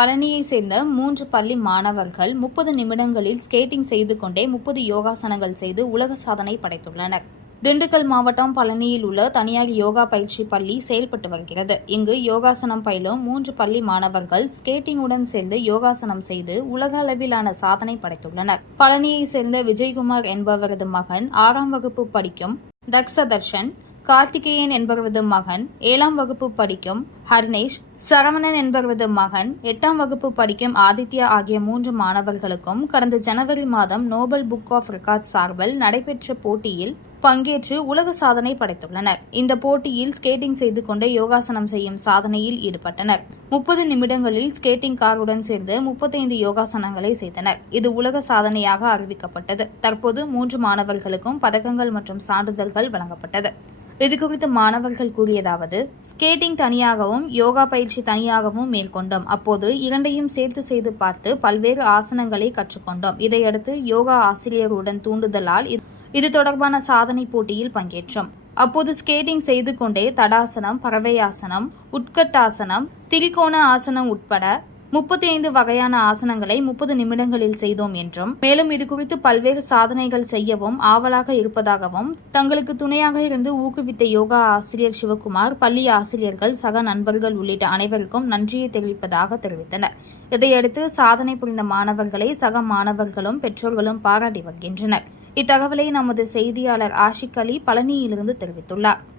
பழனியை சேர்ந்த மூன்று பள்ளி மாணவர்கள் முப்பது நிமிடங்களில் ஸ்கேட்டிங் செய்து கொண்டே முப்பது யோகாசனங்கள் செய்து உலக சாதனை படைத்துள்ளனர். திண்டுக்கல் மாவட்டம் பழனியில் உள்ள தனியார் யோகா பயிற்சி பள்ளி செயல்பட்டு வருகிறது. இங்கு யோகாசனம் பயிலும் மூன்று பள்ளி மாணவர்கள் ஸ்கேட்டிங்குடன் சேர்ந்து யோகாசனம் செய்து உலக அளவிலான சாதனை படைத்துள்ளனர். பழனியை சேர்ந்த விஜயகுமார் என்பவரது மகன் ஆறாம் வகுப்பு படிக்கும் தக்ஷதர்ஷன் கார்த்திகேயன் என்பவரது மகன் ஏழாம் வகுப்பு படிக்கும் ஹர்னேஷ் சரவணன் என்பவரது மகன் எட்டாம் வகுப்பு படிக்கும் ஆதித்யா ஆகிய மூன்று மாணவர்களுக்கும் கடந்த ஜனவரி மாதம் நோபல் புக் ஆஃப் ரெக்கார்ட் சார்பில் நடைபெற்ற போட்டியில் பங்கேற்று உலக சாதனை படைத்துள்ளனர். இந்த போட்டியில் ஸ்கேட்டிங் செய்து கொண்டு யோகாசனம் செய்யும் சாதனையில் ஈடுபட்டனர். முப்பது நிமிடங்களில் ஸ்கேட்டிங் காருடன் சேர்ந்து முப்பத்தைந்து யோகாசனங்களை செய்தனர். இது உலக சாதனையாக அறிவிக்கப்பட்டது. தற்போது மூன்று மாணவர்களுக்கும் பதக்கங்கள் மற்றும் சான்றிதழ்கள் வழங்கப்பட்டது. இதுகுறித்து மாணவர்கள் கூறியதாவது ஸ்கேட்டிங் தனியாகவும் யோகா பயிற்சி தனியாகவும் மேற்கொண்டோம். அப்போது இரண்டையும் சேர்த்து செய்து பார்த்து பல்வேறு ஆசனங்களை கற்றுக்கொண்டோம். இதையடுத்து யோகா ஆசிரியருடன் தூண்டுதலால் இது- இது தொடர்பான சாதனை போட்டியில் பங்கேற்றோம். அப்போது ஸ்கேட்டிங் செய்து கொண்டே தடாசனம் பறவையாசனம் உட்கட்டாசனம் திரிகோண ஆசனம் உட்பட முப்பத்தி ஐந்து வகையான ஆசனங்களை முப்பது நிமிடங்களில் செய்தோம் என்றும் மேலும் இது குறித்து பல்வேறு சாதனைகள் செய்யவும் ஆவலாக இருப்பதாகவும் தங்களுக்கு துணையாக இருந்து ஊக்குவித்த யோகா ஆசிரியர் சிவகுமார் பள்ளி ஆசிரியர்கள் சக நண்பர்கள் உள்ளிட்ட அனைவருக்கும் நன்றியை தெரிவிப்பதாக தெரிவித்தனர். இதையடுத்து சாதனை புரிந்த மாணவர்களை சக மாணவர்களும் பெற்றோர்களும் பாராட்டி வருகின்றனர். இத்தகவலை நமது செய்தியாளர் ஆஷிக் அலி பழனியிலிருந்து தெரிவித்துள்ளார்.